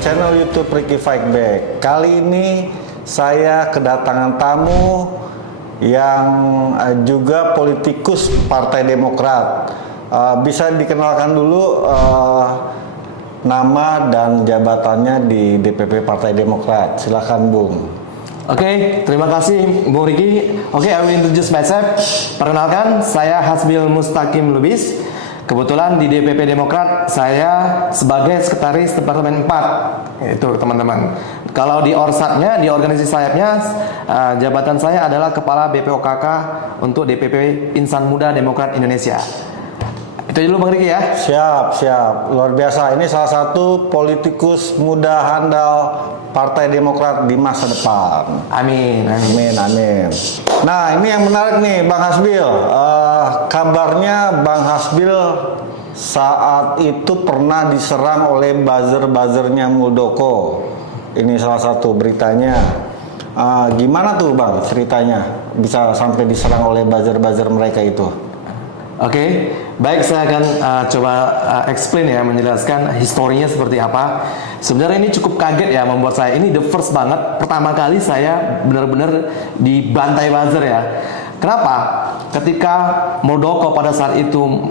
channel YouTube Ricky Fight Back. Kali ini saya kedatangan tamu yang juga politikus Partai Demokrat. Bisa dikenalkan dulu nama dan jabatannya di DPP Partai Demokrat. Silakan, Bung. Oke, terima kasih Bung Ricky. Oke, I will introduce myself. Perkenalkan, saya Hasbil Mustaqim Lubis. Kebetulan di DPP Demokrat saya sebagai sekretaris Departemen 4. Itu teman-teman. Kalau di orsatnya, di organisasi sayapnya, jabatan saya adalah Kepala BPOKK untuk DPP Insan Muda Demokrat Indonesia. Itu dulu Bang Ricky ya. Siap. Luar biasa. Ini salah satu politikus muda handal Partai Demokrat di masa depan. Amin. Nah, ini yang menarik nih, Bang Hasbil. Kabarnya Bang Hasbil saat itu pernah diserang oleh buzzer-buzzernya Muldoko. Ini salah satu beritanya. Gimana tuh, Bang, ceritanya bisa sampai diserang oleh buzzer-buzzer mereka itu? Oke, baik, saya akan coba explain ya, menjelaskan historinya seperti apa. Sebenarnya ini cukup kaget ya membuat saya. Ini the first banget, pertama kali saya benar-benar dibantai buzzer ya. Kenapa? Ketika Muldoko pada saat itu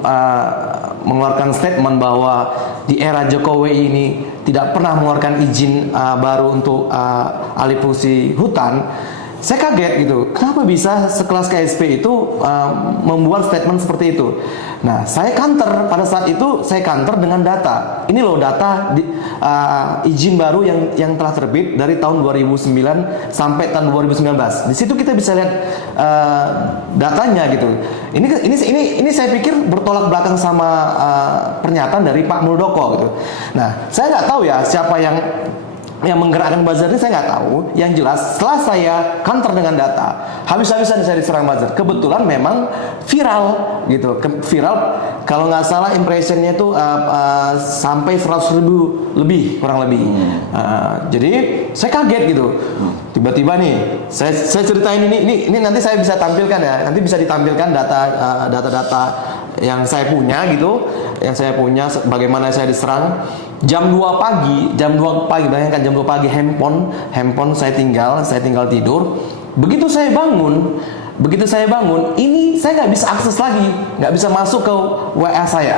mengeluarkan statement bahwa di era Jokowi ini tidak pernah mengeluarkan izin baru untuk alih fungsi hutan, saya kaget gitu. Kenapa bisa sekelas KSP itu membuat statement seperti itu? Nah, saya counter pada saat itu, saya counter dengan data. Ini loh data izin baru yang telah terbit dari tahun 2009 sampai tahun 2019. Di situ kita bisa lihat datanya gitu. Ini saya pikir bertolak belakang sama pernyataan dari Pak Muldoko gitu. Nah, saya nggak tahu ya siapa yang menggerakkan buzzer ini, saya nggak tahu. Yang jelas setelah saya counter dengan data, habis-habisan saya diserang buzzer. Kebetulan memang viral gitu, viral. Kalau nggak salah impressionnya itu sampai 100.000 lebih, kurang lebih. Jadi saya kaget gitu. Tiba-tiba nih, saya ceritain ini nanti saya bisa tampilkan ya. Nanti bisa ditampilkan data-data yang saya punya gitu, bagaimana saya diserang. Jam 2 pagi, bayangkan jam 2 pagi handphone saya tinggal tidur. Begitu saya bangun, ini saya nggak bisa akses lagi, nggak bisa masuk ke WA saya.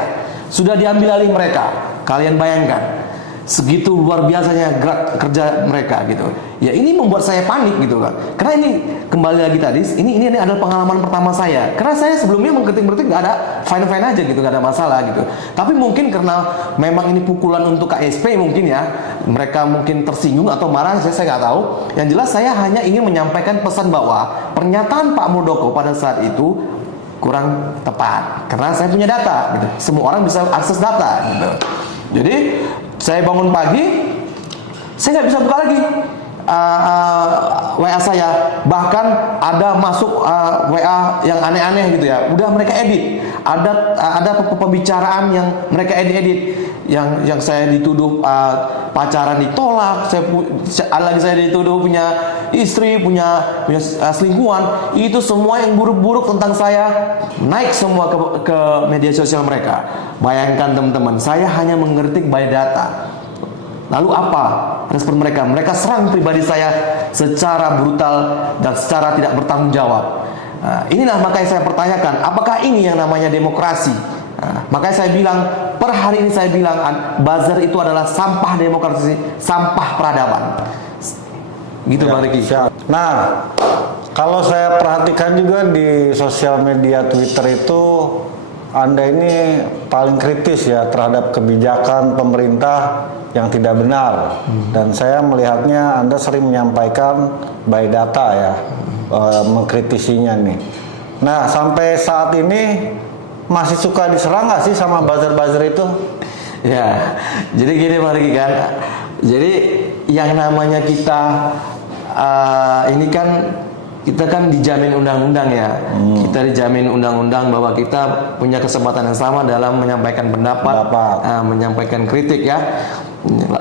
Sudah diambil alih mereka. Kalian bayangkan, segitu luar biasanya gerak kerja mereka gitu. Ya ini membuat saya panik gitu kan. Karena ini kembali lagi tadi, ini adalah pengalaman pertama saya. Karena saya sebelumnya mengkritik nggak ada fine aja gitu, nggak ada masalah gitu. Tapi mungkin karena memang ini pukulan untuk KSP mungkin ya, mereka mungkin tersinggung atau marah, saya nggak tahu. Yang jelas saya hanya ingin menyampaikan pesan bahwa pernyataan Pak Muldoko pada saat itu kurang tepat. Karena saya punya data gitu. Semua orang bisa akses data gitu. Jadi saya bangun pagi, saya nggak bisa buka lagi WA saya. Bahkan ada masuk WA yang aneh-aneh gitu ya. Udah mereka edit. Ada pembicaraan yang mereka edit. Yang saya dituduh pacaran ditolak. Saya dituduh punya istri, punya selingkuhan. Itu semua yang buruk-buruk tentang saya naik semua ke media sosial mereka. Bayangkan teman-teman, saya hanya mengkritik by data. Lalu apa respon mereka? Mereka serang pribadi saya secara brutal dan secara tidak bertanggung jawab. Inilah makanya saya pertanyakan, apakah ini yang namanya demokrasi? Makanya saya bilang, per hari ini saya bilang, buzzer itu adalah sampah demokrasi, sampah peradaban. Gitu Bang Ricky. Nah, kalau saya perhatikan juga di sosial media Twitter itu, Anda ini paling kritis ya terhadap kebijakan pemerintah yang tidak benar. Dan saya melihatnya Anda sering menyampaikan by data ya, mengkritisinya nih. Nah, sampai saat ini masih suka diserang nggak sih sama buzzer-buzzer itu? Ya, jadi gini Bang Ricky kan. Jadi yang namanya kita ini kan kita kan dijamin undang-undang ya. Kita dijamin undang-undang bahwa kita punya kesempatan yang sama dalam menyampaikan pendapat. Menyampaikan kritik ya.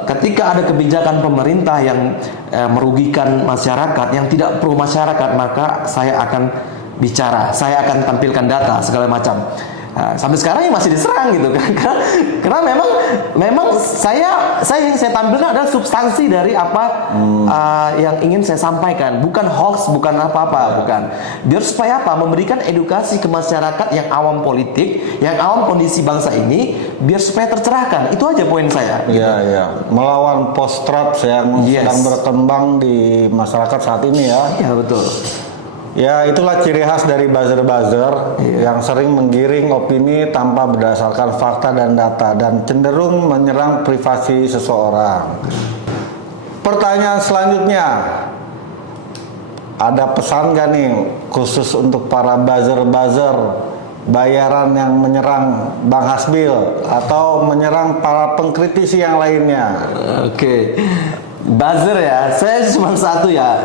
Ketika ada kebijakan pemerintah yang merugikan masyarakat, yang tidak pro masyarakat, maka saya akan bicara, saya akan tampilkan data segala macam. Sampai sekarang ya masih diserang gitu kan. Karena memang saya yang saya tampilkan adalah substansi dari apa yang ingin saya sampaikan, bukan hoax, bukan apa-apa, bukan. Biar supaya apa? Memberikan edukasi ke masyarakat yang awam politik, yang awam kondisi bangsa ini, biar supaya tercerahkan. Itu aja poin saya. Gitu. Iya, iya. Melawan post-truth yang sedang berkembang di masyarakat saat ini ya. Iya, betul. Ya, itulah ciri khas dari buzzer-buzzer yang sering menggiring opini tanpa berdasarkan fakta dan data dan cenderung menyerang privasi seseorang. Pertanyaan selanjutnya, ada pesan gak nih khusus untuk para buzzer-buzzer bayaran yang menyerang Bang Hasbil atau menyerang para pengkritisi yang lainnya? Oke. Buzzer ya, saya cuma satu ya.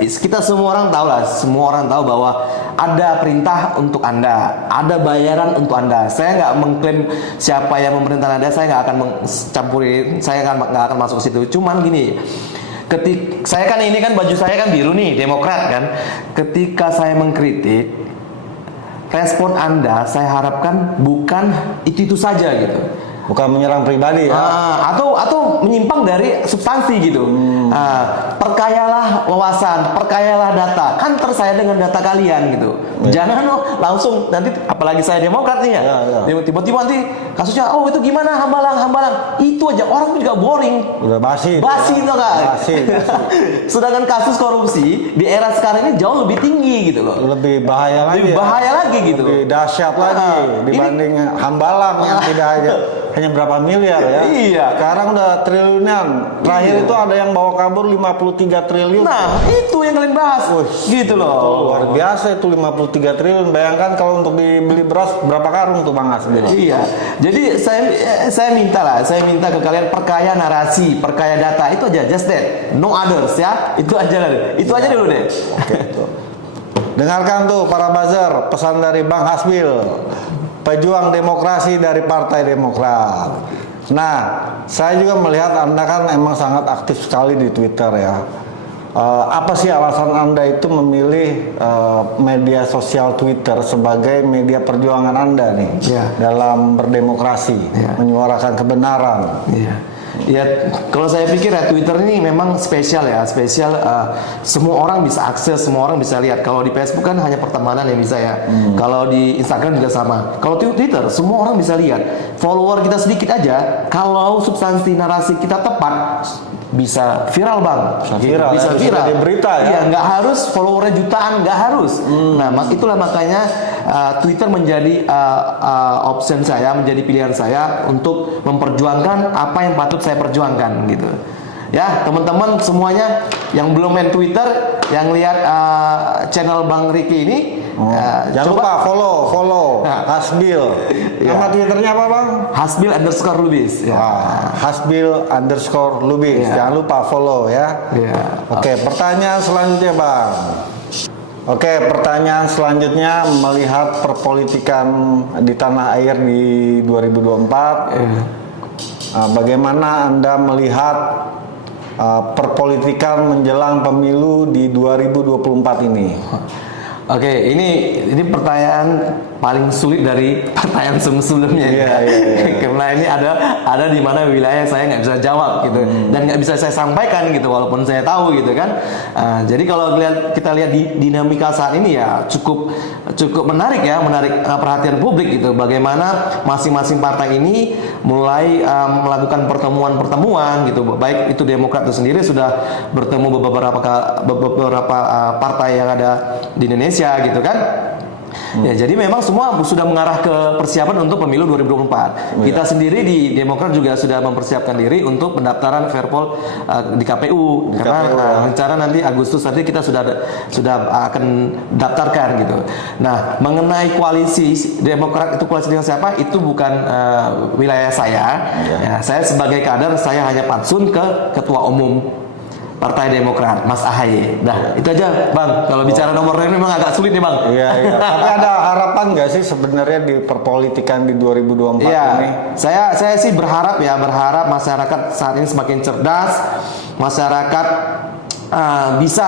Kita semua orang tahu lah, semua orang tahu bahwa ada perintah untuk Anda, ada bayaran untuk Anda. Saya nggak mengklaim siapa yang memerintah Anda, saya nggak akan mencampuri, saya nggak akan masuk ke situ. Cuman gini, saya kan ini kan baju saya kan biru nih, Demokrat kan. Ketika saya mengkritik, respon Anda saya harapkan bukan itu saja gitu. Bukan menyerang pribadi ya. Atau menyimpang dari substansi gitu. Perkayalah wawasan, perkayalah data. Kan saya dengan data kalian gitu. Jangan langsung nanti, apalagi saya Demokrat nih ya. Tiba-tiba nanti kasusnya, itu gimana Hambalang. Itu aja orang juga boring. Udah basi. Basi itu kan. Basi. Sedangkan kasus korupsi di era sekarang ini jauh lebih tinggi gitu loh. Lebih bahaya lagi. Lebih bahaya lagi gitu. Lebih dahsyat lagi dibanding Hambalang yang tidak hanya berapa miliar ya. Iya. Sekarang udah triliunan. Terakhir itu ada yang bawa kabur 53 triliun. Nah, itu yang kalian bahas. Gitu loh. Luar biasa itu 53 triliun. Bayangkan kalau untuk dibeli beras berapa karung tuh Bang Hasbil. Iya. Jadi saya minta ke kalian perkaya narasi, perkaya data, itu aja, just that. No others ya. Itu aja dulu deh. Oke, tuh. Dengarkan tuh para buzzer, pesan dari Bang Hasbil, pejuang demokrasi dari Partai Demokrat. Nah, saya juga melihat Anda kan emang sangat aktif sekali di Twitter ya. Apa sih alasan Anda itu memilih media sosial Twitter sebagai media perjuangan Anda nih dalam berdemokrasi, menyuarakan kebenaran? Ya, kalau saya pikir ya Twitter ini memang spesial ya, semua orang bisa akses, semua orang bisa lihat. Kalau di Facebook kan hanya pertemanan yang bisa ya. Kalau di Instagram juga sama. Kalau Twitter semua orang bisa lihat. Follower kita sedikit aja, kalau substansi narasi kita tepat, bisa viral Bang. Bisa viral. Jadi berita ya. Iya, nggak harus followernya jutaan, nggak harus. Nah, itulah makanya Twitter menjadi option saya, menjadi pilihan saya untuk memperjuangkan apa yang patut saya perjuangkan gitu. Ya, teman-teman semuanya yang belum main Twitter, yang lihat channel Bang Ricky ini, jangan lupa follow Hasbil. Nama Twitternya apa Bang? Hasbil_Lubis. Hasbil_Lubis. Jangan lupa follow ya. Oke, pertanyaan selanjutnya Bang. Oke, pertanyaan selanjutnya, melihat perpolitikan di tanah air di 2024, bagaimana Anda melihat perpolitikan menjelang pemilu di 2024 ini? Oke, ini pertanyaan paling sulit dari pertanyaan sebelumnya. Karena ini ada di mana wilayah saya nggak bisa jawab gitu, dan nggak bisa saya sampaikan gitu, walaupun saya tahu gitu kan. Jadi kalau kita lihat di dinamika saat ini ya cukup menarik ya, menarik perhatian publik gitu. Bagaimana masing-masing partai ini mulai melakukan pertemuan gitu. Baik itu Demokrat itu sendiri sudah bertemu beberapa partai yang ada di Indonesia gitu kan. Ya, jadi memang semua sudah mengarah ke persiapan untuk pemilu 2024. Kita sendiri di Demokrat juga sudah mempersiapkan diri untuk pendaftaran Fairpol di KPU, karena rencana nanti Agustus nanti kita sudah akan daftarkan gitu. Nah, mengenai koalisi Demokrat itu koalisi dengan siapa itu bukan wilayah saya. Ya, saya sebagai kader saya hanya patsun ke Ketua Umum Partai Demokrat, Mas AHY. Nah, itu aja, Bang. Kalau bicara nomor ini memang agak sulit nih, Bang. Iya. Tapi ada harapan nggak sih sebenarnya di perpolitikan di 2024 ini? Saya sih berharap masyarakat saat ini semakin cerdas, masyarakat bisa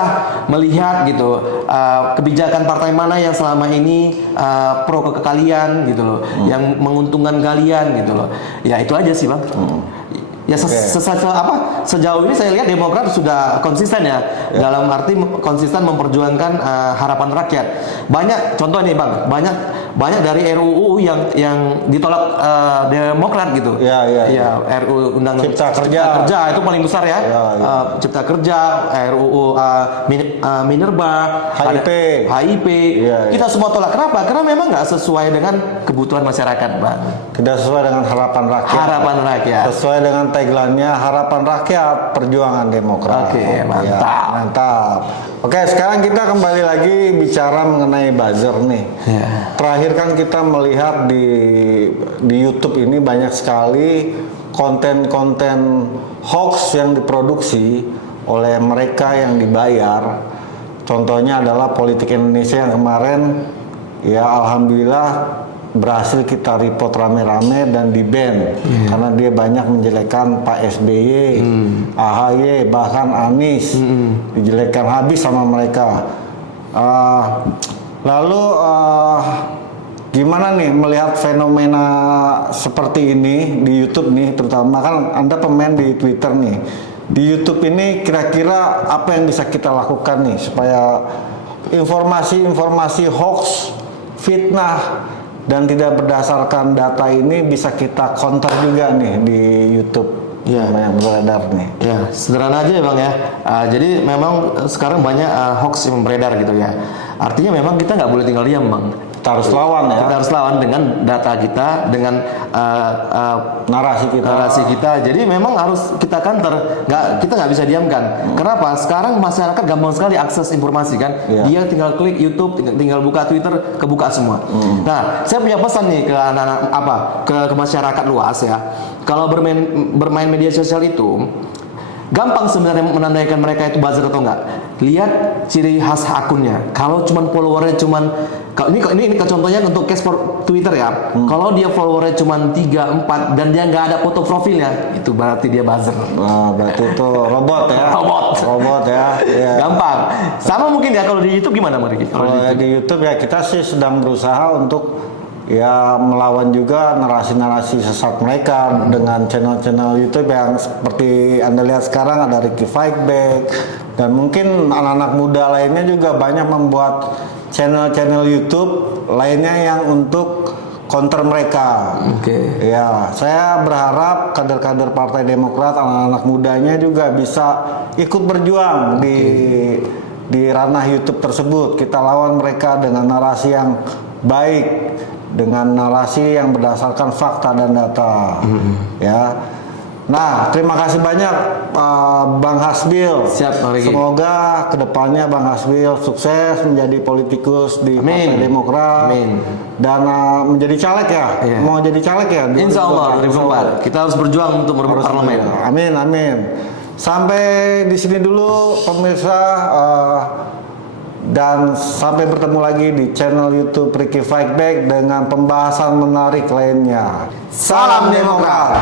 melihat gitu kebijakan partai mana yang selama ini pro ke kalian gitu loh, yang menguntungkan kalian gitu loh. Ya itu aja sih bang. Ya sejauh ini saya lihat Demokrat sudah konsisten ya, dalam arti konsisten memperjuangkan harapan rakyat. Banyak contoh nih bang, banyak dari RUU yang ditolak Demokrat gitu. Ya, RUU Undang Cipta Kerja itu paling besar ya. Cipta Kerja, RUU Minerba, HIP. Kita semua tolak. Kenapa? Karena memang nggak sesuai dengan kebutuhan masyarakat, bang. Tidak sesuai dengan harapan rakyat. Harapan rakyat. Sesuai dengan tagline-nya harapan rakyat, perjuangan Demokrat. Oke, mantap. Ya, mantap. Oke, sekarang kita kembali lagi bicara mengenai buzzer nih. Terakhir kan kita melihat di YouTube ini banyak sekali konten-konten hoax yang diproduksi oleh mereka yang dibayar. Contohnya adalah Politik Indonesia yang kemarin ya alhamdulillah berhasil kita report rame-rame dan di-ban karena dia banyak menjelekkan Pak SBY, AHY, bahkan Anies dijelekkan habis sama mereka. Lalu gimana nih melihat fenomena seperti ini di YouTube nih, terutama kan Anda pemain di Twitter nih. Di YouTube ini kira-kira apa yang bisa kita lakukan nih supaya informasi-informasi hoax, fitnah dan tidak berdasarkan data ini bisa kita counter juga nih di YouTube yang beredar nih. Ya, sederhana aja ya bang ya. Jadi memang sekarang banyak hoax yang beredar gitu ya. Artinya memang kita nggak boleh tinggal diam bang. Kita harus lawan ya. Kita harus lawan dengan data kita, dengan narasi kita. Jadi memang harus kita counter. Kita nggak bisa diamkan. Kenapa? Sekarang masyarakat gampang sekali akses informasi kan. Dia tinggal klik YouTube, tinggal buka Twitter, kebuka semua. Nah, saya punya pesan nih ke anak-anak ke masyarakat luas ya. Kalau bermain media sosial itu gampang sebenarnya menandaikan mereka itu buzzer atau enggak. Lihat ciri khas akunnya. Kalau cuman followernya cuman ini contohnya untuk case for Twitter ya. Kalau dia followernya cuman 3, 4 dan dia nggak ada foto profilnya, itu berarti dia buzzer. Nah, berarti itu robot ya. Robot ya. Gampang. Sama mungkin ya kalau di YouTube gimana Mariki? Kalau di YouTube ya kita sih sedang berusaha untuk ya melawan juga narasi-narasi sesat mereka dengan channel-channel YouTube yang seperti Anda lihat sekarang ada Ricky Fight Back dan mungkin anak-anak muda lainnya juga banyak membuat channel-channel YouTube lainnya yang untuk counter mereka. Ya, saya berharap kader-kader Partai Demokrat, anak-anak mudanya juga bisa ikut berjuang di ranah YouTube tersebut. Kita lawan mereka dengan narasi yang baik, dengan narasi yang berdasarkan fakta dan data. Ya. Nah, terima kasih banyak Bang Hasbil. Siap, Bang Riki. Semoga kedepannya Bang Hasbil sukses menjadi politikus di Partai Demokrat. Dan menjadi caleg ya. Mau jadi caleg ya? Insya Allah 2024. Kita harus berjuang untuk merebut parlemen. Amin. Sampai di sini dulu pemirsa. Dan sampai bertemu lagi di channel YouTube Ricky Fight Back dengan pembahasan menarik lainnya. Salam Demokrat.